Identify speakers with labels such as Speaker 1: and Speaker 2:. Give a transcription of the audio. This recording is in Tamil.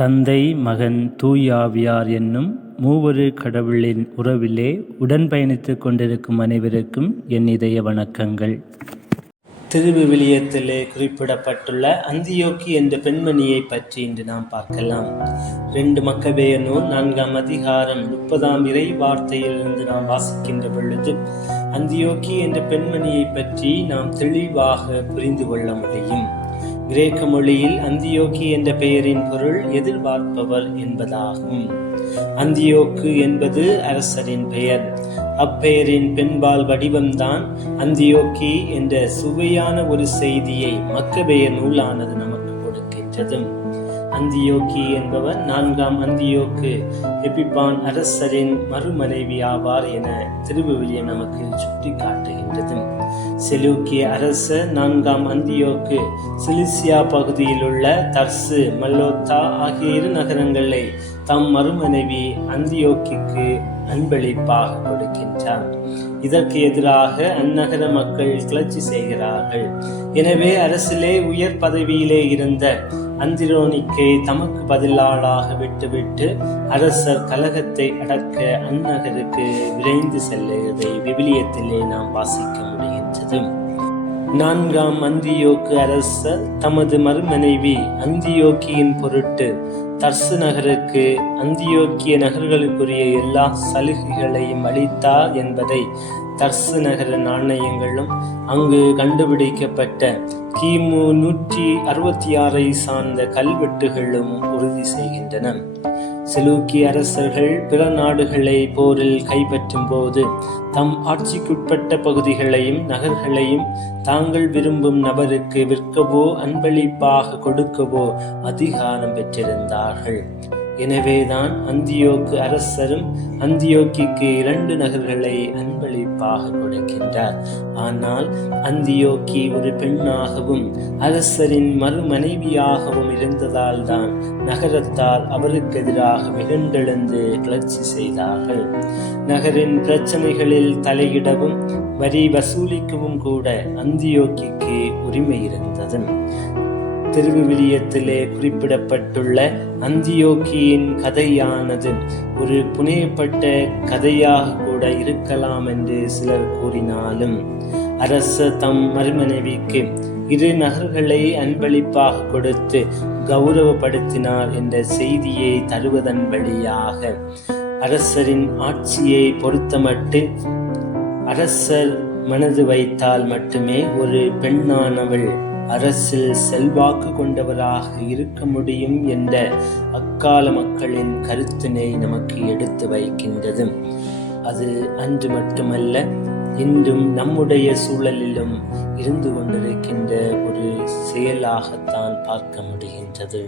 Speaker 1: தந்தை மகன் தூயாவியார் என்னும் மூவொரு கடவுளின் உறவிலே உடன் பயணித்துக் கொண்டிருக்கும் அனைவருக்கும் என் இதய வணக்கங்கள். திருவிவிலியத்திலே குறிப்பிடப்பட்டுள்ள அந்தியோக்கி என்ற பெண்மணியை பற்றி இன்று நாம் பார்க்கலாம். ரெண்டு மக்கபேய நூல் நான்காம் அதிகாரம் முப்பதாம் இறை வார்த்தையிலிருந்து நாம் வாசிக்கின்ற பொழுது அந்தியோக்கி என்ற பெண்மணியை பற்றி நாம் தெளிவாக புரிந்து கொள்ள முடியும். கிரேக்க மொழியில் அந்தியோக்கி என்ற பெயரின் பொருள் எதிர்பார்ப்பவர் என்பதாகும். அந்தியோக்கு என்பது அரசரின் பெயர். அப்பெயரின் பெண்பால் வடிவம்தான் அந்தியோக்கி என்ற சுவையான ஒரு செய்தியை மக்கபெயர் நூலானது நமக்கு கொடுக்கின்றது. அந்தியோக்கி என்பவர் நான்காம் அந்தியோக்கு எபிபான் அரசரின் மறுமனைவி ஆவார் என திருவிவிலியம் நமக்கு சுட்டி காட்டுகின்றது செலூக்கிய அரசர் நான்காம் அந்தியோக்கு சிலிசியா பகுதியில் உள்ள தர்சு மல்லோத்தா ஆகிய இரு நகரங்களை தம் மறுமனைவி அந்தியோக்கிக்கு அன்பளிப்பாக கொடுக்கின்றார். இதற்கு எதிராக அந்நகர மக்கள் கிளர்ச்சி செய்கிறார்கள். எனவே அரசிலே உயர் பதவியிலே இருந்த அந்திரோனிக்கை தமக்கு பதிலாளாக விட்டுவிட்டு அரசர் கலகத்தை அடக்க அந்நகருக்கு விரைந்து செல்லுவதை விவிலியத்திலே நாம் வாசிக்க முடிகின்றது. நான்காம் அந்தியோக்கு அரசர் தமது மறுமனைவி அந்தியோக்கியின் பொருட்டு தர்சு நகருக்கு அந்தியோக்கிய நகர்களுக்குரிய எல்லா சலுகைகளையும் அளித்தார் என்பதை தர்சு நகர நாணயங்களும் அங்கு கண்டுபிடிக்கப்பட்ட கிமு நூற்றி அறுபத்தி ஆறை சார்ந்த கல்வெட்டுகளும் உறுதி செய்கின்றன. செலூக்கி அரசர்கள் பிற நாடுகளை போரில் கைப்பற்றும் போது தம் ஆட்சிக்குட்பட்ட பகுதிகளையும் நகர்களையும் தாங்கள் விரும்பும் நபருக்கு விற்கவோ அன்பளிப்பாக கொடுக்கவோ அதிகாரம் பெற்றிருந்தார்கள். எனவேதான் அந்தியோக்கு அரசரும் அந்தியோக்கிக்கு இரண்டு நகர்களை அன்பளிப்பாக கொடுக்கின்றார். ஆனால் அந்தியோக்கி ஒரு பெண்ணாகவும் அரசரின் மறுமனைவியாகவும் இருந்ததால் தான் நகரத்தால் அவருக்கு எதிராக மிகுந்தெழுந்து கிளர்ச்சி செய்தார்கள். நகரின் பிரச்சனைகளில் தலையிடவும் வரி வசூலிக்கவும் கூட அந்தியோக்கிக்கு உரிமை இருந்தது. திருவிவிலியத்திலே குறிப்பிடப்பட்டுள்ள அந்தியோக்கியின் கதையானது ஒரு புனையப்பட்ட கதையாக கூட இருக்கலாம் என்று சிலர் கூறினாலும் அரச தம் மறுமனைவிக்கு இரு நகர்களை அன்பளிப்பாக கொடுத்து கௌரவப்படுத்தினார் என்ற செய்தியை தருவதன் வழியாக அரசரின் ஆட்சியை பொறுத்தமட்டு அரசர் மனது வைத்தால் மட்டுமே ஒரு பெண்ணானவள் அரசில் செல்வாக்கு கொண்டவராக இருக்க முடியும் என்ற அக்கால மக்களின் கருத்தினை நமக்கு எடுத்து வைக்கின்றது. அது அன்று மட்டுமல்ல இன்றும் நம்முடைய சூழலிலும் இருந்து கொண்டிருக்கின்ற ஒரு செயலாகத்தான் பார்க்க முடிகின்றது.